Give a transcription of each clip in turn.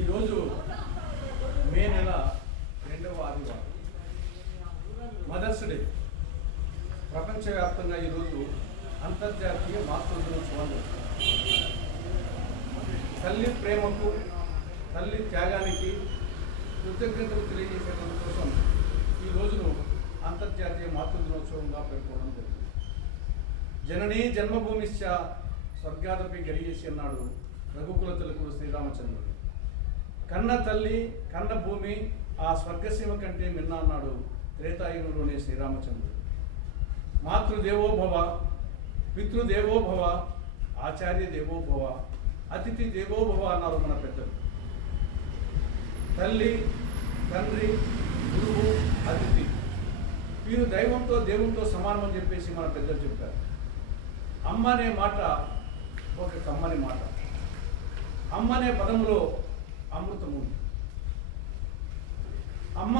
ఈరోజు మే నెల 2వ ఆదివారం మదర్స్ డే. ప్రపంచవ్యాప్తంగా ఈరోజు అంతర్జాతీయ మాతృ దినోత్సవాలు. తల్లి ప్రేమకు, తల్లి త్యాగానికి కృతజ్ఞతలు తెలియజేసేందుకు కోసం ఈ రోజును అంతర్జాతీయ మాతృ దినోత్సవంగా పేర్కొనడం జరిగింది. జననీ జన్మభూమిశ్చ స్వర్గాదపి గరియేసి అన్నాడు రఘుకుల తిలకుడు శ్రీరామచంద్రుడు. కన్న తల్లి, కన్న భూమి ఆ స్వర్గసీమ కంటే మిన్న అన్నాడు త్రేతాయుగంలోనే శ్రీరామచంద్రుడు. మాతృదేవోభవ, పితృదేవోభవ, ఆచార్య దేవోభవ, అతిథి దేవోభవ అన్నారు మన పెద్దలు. తల్లి, తండ్రి, గురువు, అతిథి వీరు దైవంతో దేవునితో సమానమని చెప్పేసి మన పెద్దలు చెప్పారు. అమ్మ అనే మాట ఒక కమ్మని మాట. అమ్మ అనే పదములో అమృతం ఉంది. అమ్మ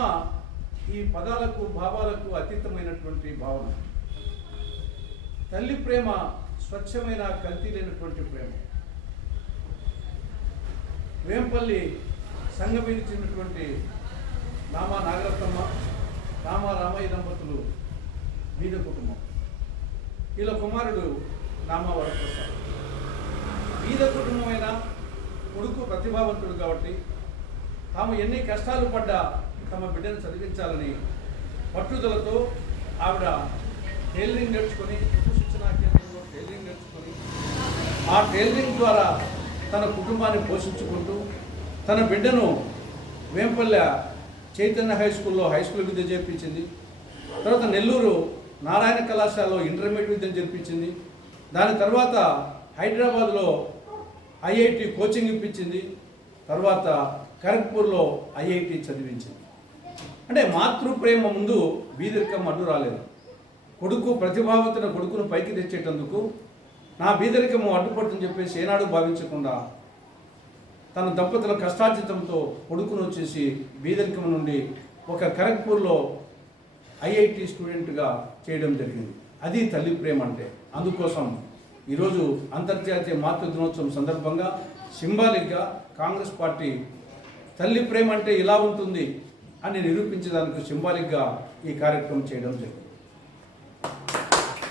ఈ పదాలకు, భావాలకు అతీతమైనటువంటి భావన. తల్లి ప్రేమ స్వచ్ఛమైన, కల్తీ లేనటువంటి ప్రేమ. వేంపల్లి సంఘవీధికి చెందినటువంటి రామ నాగరత్నమ్మ, రామ రామయ్య దంపతులు బీద కుటుంబం. వీళ్ళ కుమారుడు రామ వరప్రసాద్. బీద కుటుంబమైన కొడుకు ప్రతిభావంతుడు కాబట్టి తాము ఎన్ని కష్టాలు పడ్డా తమ బిడ్డను చదివించాలని పట్టుదలతో ఆవిడ టైలరింగ్ నేర్చుకొని, శిక్షణా కేంద్రంలో టైలరింగ్ నేర్చుకొని ఆ టైలరింగ్ ద్వారా తన కుటుంబాన్ని పోషించుకుంటూ తన బిడ్డను వేంపల్లె చైతన్య హై స్కూల్ విద్య చేర్పించింది. తర్వాత నెల్లూరు నారాయణ కళాశాలలో ఇంటర్మీడియట్ విద్యను జరిపించింది. దాని తర్వాత హైదరాబాద్లో ఐఐటి కోచింగ్ ఇప్పించింది. తర్వాత ఖరగ్పూర్లో ఐఐటి చదివించింది. అంటే మాతృప్రేమ ముందు బీదరికం అడ్డు రాలేదు. కొడుకు ప్రతిభావంతున్న కొడుకును పైకి తెచ్చేటందుకు నా బీదరికము అడ్డుపడుతుందని చెప్పేసి ఏనాడు భావించకుండా తన దంపతుల కష్టార్జితంతో కొడుకును వచ్చేసి బీదరికం నుండి ఒక ఖరగ్పూర్లో ఐఐటి స్టూడెంట్గా చేయడం జరిగింది. అది తల్లి ప్రేమ అంటే. అందుకోసం ఈరోజు అంతర్జాతీయ మాతృ దినోత్సవం సందర్భంగా సింబాలిక్గా కాంగ్రెస్ పార్టీ తల్లి ప్రేమ అంటే ఇలా ఉంటుంది అని నిరూపించడానికి సింబాలిక్గా ఈ కార్యక్రమం చేయడం జరిగింది.